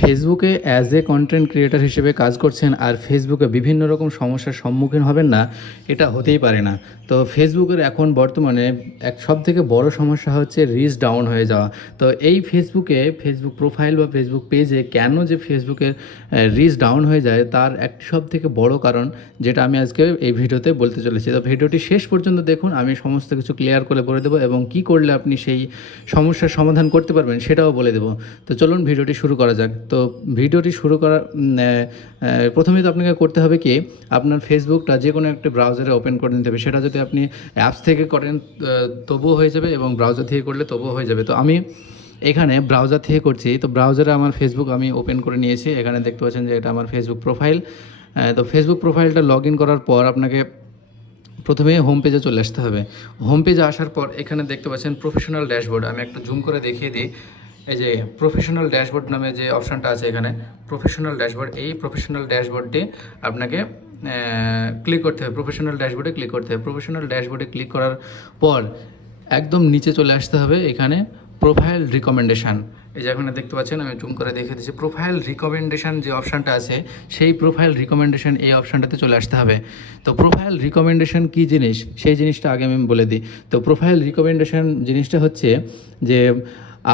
ফেসবুকে as a content creator হিসেবে কাজ করছেন আর ফেসবুকে বিভিন্ন রকম সমস্যার সম্মুখীন হবেন না, এটা হতেই পারে না। তো ফেসবুকের এখন বর্তমানে সবথেকে বড় সমস্যা হচ্ছে রিচ ডাউন হয়ে যাওয়া। তো এই ফেসবুক প্রোফাইল বা ফেসবুক পেজে কেন যে ফেসবুকের রিচ ডাউন হয়ে যায় তার একটি সবথেকে বড় কারণ, যেটা আমি আজকে এই ভিডিওতে বলতে চলেছি। তো ভিডিওটি শেষ পর্যন্ত দেখুন, আমি সমস্ত কিছু ক্লিয়ার করে বলে দেবো এবং কি করলে আপনি সেই সমস্যার সমাধান করতে পারবেন সেটাও বলে দেবো। তো চলুন ভিডিওটি শুরু করা যাক। তো ভিডিওটি শুরু করার প্রথমেই তো আপনাকে করতে হবে কি, আপনার ফেসবুকটা যে কোনো একটা ব্রাউজারে ওপেন করে নিতে হবে। সেটা যদি আপনি অ্যাপস থেকে করেন তবুও হয়ে যাবে এবং ব্রাউজার থেকে করলে তবুও হয়ে যাবে। তো আমি এখানে ব্রাউজার থেকে করছি। তো ব্রাউজারে আমার ফেসবুক আমি ওপেন করে নিয়েছি। এখানে দেখতে পাচ্ছেন যে এটা আমার ফেসবুক প্রোফাইল। তো ফেসবুক প্রোফাইলটা লগ ইন করার পর আপনাকে প্রথমে হোম পেজে চলে আসতে হবে। হোম পেজে আসার পর এখানে দেখতে পাচ্ছেন প্রফেশনাল ড্যাশবোর্ড। আমি একটু জুম করে দেখিয়ে দিই। এই যে প্রফেশনাল ড্যাশবোর্ড নামে যে অপশানটা আছে এখানে, প্রফেশনাল ড্যাশবোর্ড, এই প্রফেশনাল ড্যাশবোর্ডটি আপনাকে ক্লিক করতে হবে। প্রফেশনাল ড্যাশবোর্ডে ক্লিক করতে হবে। প্রফেশনাল ড্যাশবোর্ডে ক্লিক করার পর একদম নিচে চলে আসতে হবে। এখানে প্রোফাইল রিকমেন্ডেশান, এই যে এখানে দেখতে পাচ্ছেন, আমি জুম করে দেখে দিচ্ছি। প্রোফাইল রিকমেন্ডেশান যে অপশানটা আছে, সেই প্রোফাইল রিকমেন্ডেশান এই অপশানটাতে চলে আসতে হবে। তো প্রোফাইল রিকমেন্ডেশান কী জিনিস সেই জিনিসটা আগে আমি বলে দিই। তো প্রোফাইল রিকমেন্ডেশান জিনিসটা হচ্ছে যে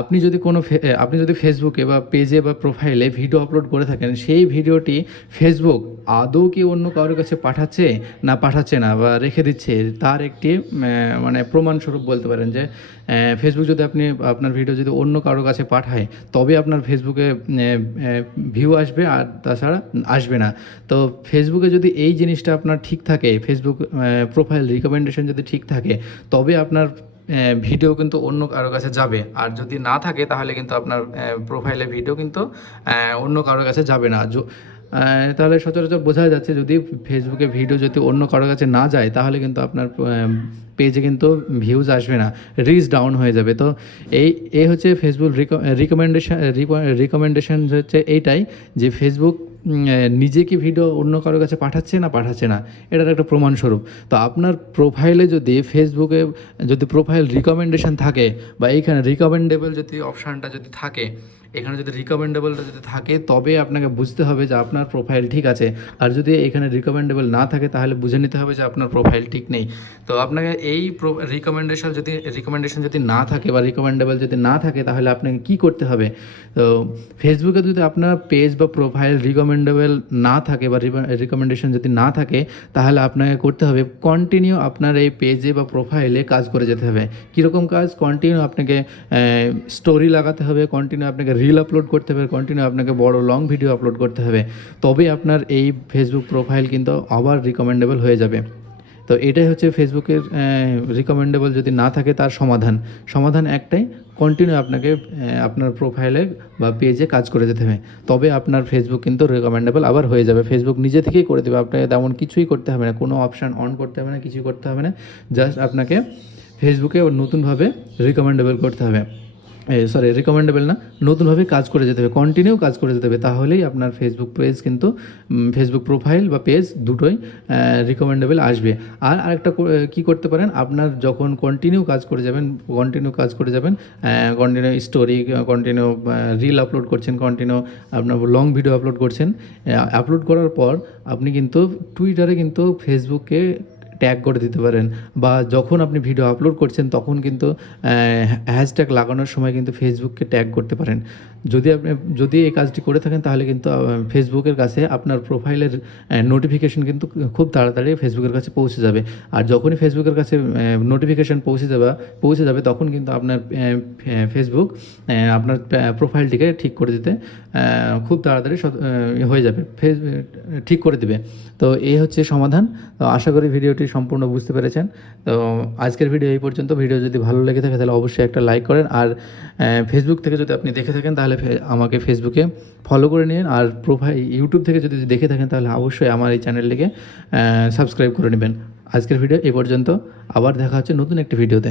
আপনি যদি ফেসবুকে বা পেজে বা প্রোফাইলে ভিডিও আপলোড করে থাকেন, সেই ভিডিওটি ফেসবুক আদৌ কি অন্য কারোর কাছে পাঠাচ্ছে না বা রেখে দিচ্ছে, তার একটি মানে প্রমাণস্বরূপ বলতে পারেন। যে ফেসবুক যদি আপনার ভিডিও যদি অন্য কারোর কাছে পাঠায়, তবে আপনার ফেসবুকে ভিউ আসবে, আর তাছাড়া আসবে না। তো ফেসবুকে যদি এই জিনিসটা আপনার ঠিক থাকে, ফেসবুক প্রোফাইল রিকমেন্ডেশন যদি ঠিক থাকে, তবে আপনার ভিডিও কিন্তু অন্য কারোর কাছে যাবে। আর যদি না থাকে তাহলে কিন্তু আপনার প্রোফাইলে ভিডিও কিন্তু অন্য কারোর কাছে যাবে না। তাহলে সচরাচর বোঝা যাচ্ছে, যদি ফেসবুকে ভিডিও যদি অন্য কারোর কাছে না যায়, তাহলে কিন্তু আপনার পেজে কিন্তু ভিউজ আসবে না, রিচ ডাউন হয়ে যাবে। তো এই হচ্ছে ফেসবুক রিকমেন্ডেশন হচ্ছে এইটাই, যে ফেসবুক নিজে কি ভিডিও অন্য কারোর কাছে পাঠাচ্ছে না, এটার একটা প্রমাণস্বরূপ। তো আপনার প্রোফাইলে যদি ফেসবুকে যদি প্রোফাইল রিকমেন্ডেশন থাকে, বা এইখানে রিকমেন্ডেবল যদি অপশানটা যদি থাকে, এখানে যদি রিকমেন্ডেবলটা যদি থাকে, তবে আপনাকে বুঝতে হবে যে আপনার প্রোফাইল ঠিক আছে। আর যদি এখানে রিকমেন্ডেবল না থাকে, তাহলে বুঝে নিতে হবে যে আপনার প্রোফাইল ঠিক নেই। তো আপনাকে এই রিকমেন্ডেশন যদি না থাকে বা রিকমেন্ডেবল যদি না থাকে, তাহলে আপনাকে কি করতে হবে? তো ফেসবুকে যদি আপনার পেজ বা প্রোফাইল রিকমেন্ডেবল না থাকে বা রিকমেন্ডেশন যদি না থাকে, তাহলে আপনাকে করতে হবে কন্টিনিউ আপনার এই পেজে বা প্রোফাইলে কাজ করে যেতে হবে। কীরকম কাজ? কন্টিনিউ আপনাকে স্টোরি লাগাতে হবে, কন্টিনিউ আপনাকে রিল আপলোড করতে হবে, কন্টিনিউ আপনাকে বড় লং ভিডিও আপলোড করতে হবে। তবে আপনার এই ফেসবুক প্রোফাইল কিন্তু আবার রিকমেন্ডেবল হয়ে যাবে। তো এটাই হচ্ছে ফেসবুকের রিকমেন্ডেবল যদি না থাকে তার সমাধান একটাই, কন্টিনিউ আপনাকে আপনার প্রোফাইলে বা পেজে কাজ করে যেতে হবে। তবে আপনার ফেসবুক কিন্তু রিকমেন্ডেবল আবার হয়ে যাবে। ফেসবুক নিজে থেকেই করে দেবে, আপনাকে তেমন কিছুই করতে হবে না, কোনো অপশান অন করতে হবে না, কিছুই করতে হবে না। জাস্ট আপনাকে ফেসবুকে নতুনভাবে রিকমেন্ডেবল করতে হবে, রিকমেন্ডেবল না, নতুনভাবে কাজ করে যেতে হবে, কন্টিনিউ কাজ করে যেতে হবে। তাহলেই আপনার ফেসবুক পেজ কিন্তু ফেসবুক প্রোফাইল বা পেজ দুটোই রিকমেন্ডেবল আসবে। আর আরেকটা কী করতে পারেন, আপনার যখন কন্টিনিউ কাজ করে যাবেন, continue story, continue reel upload করছেন, কন্টিনিউ আপনার লং ভিডিও আপলোড করছেন, আপলোড করার পর আপনি কিন্তু টুইটারে কিন্তু ফেসবুককে ট্যাগ করে দিতে পারেন, বা যখন আপনি ভিডিও আপলোড করছেন তখন কিন্তু হ্যাশট্যাগ লাগানোর সময় কিন্তু ফেসবুককে ট্যাগ করতে পারেন। যদি এই কাজটি করে থাকেন, তাহলে কিন্তু ফেসবুকের কাছে আপনার প্রোফাইলের নোটিফিকেশন কিন্তু খুব তাড়াতাড়ি ফেসবুকের কাছে পৌঁছে যাবে। আর যখনই ফেসবুকের কাছে নোটিফিকেশান পৌঁছে যাবে তখন কিন্তু আপনার ফেসবুক আপনার প্রোফাইলটিকে ঠিক করে দিতে খুব তাড়াতাড়ি হয়ে যাবে, ঠিক করে দেবে। তো এই হচ্ছে সমাধান। তো আশা করি ভিডিওটি সম্পূর্ণ বুঝতে পেরেছেন। তো আজকের ভিডিও এই পর্যন্ত। ভিডিও যদি ভালো লেগে থাকে তাহলে অবশ্যই একটা লাইক করেন। আর ফেসবুক থেকে যদি আপনি দেখে থাকেন, তাহলে আমাকে ফেসবুকে ফলো করে নিন। আর ইউটিউব থেকে যদি দেখে থাকেন, তাহলে অবশ্যই আমার এই চ্যানেলটিকে সাবস্ক্রাইব করে নেবেন। আজকের ভিডিও এই পর্যন্ত, আবার দেখা হচ্ছে নতুন একটি ভিডিওতে।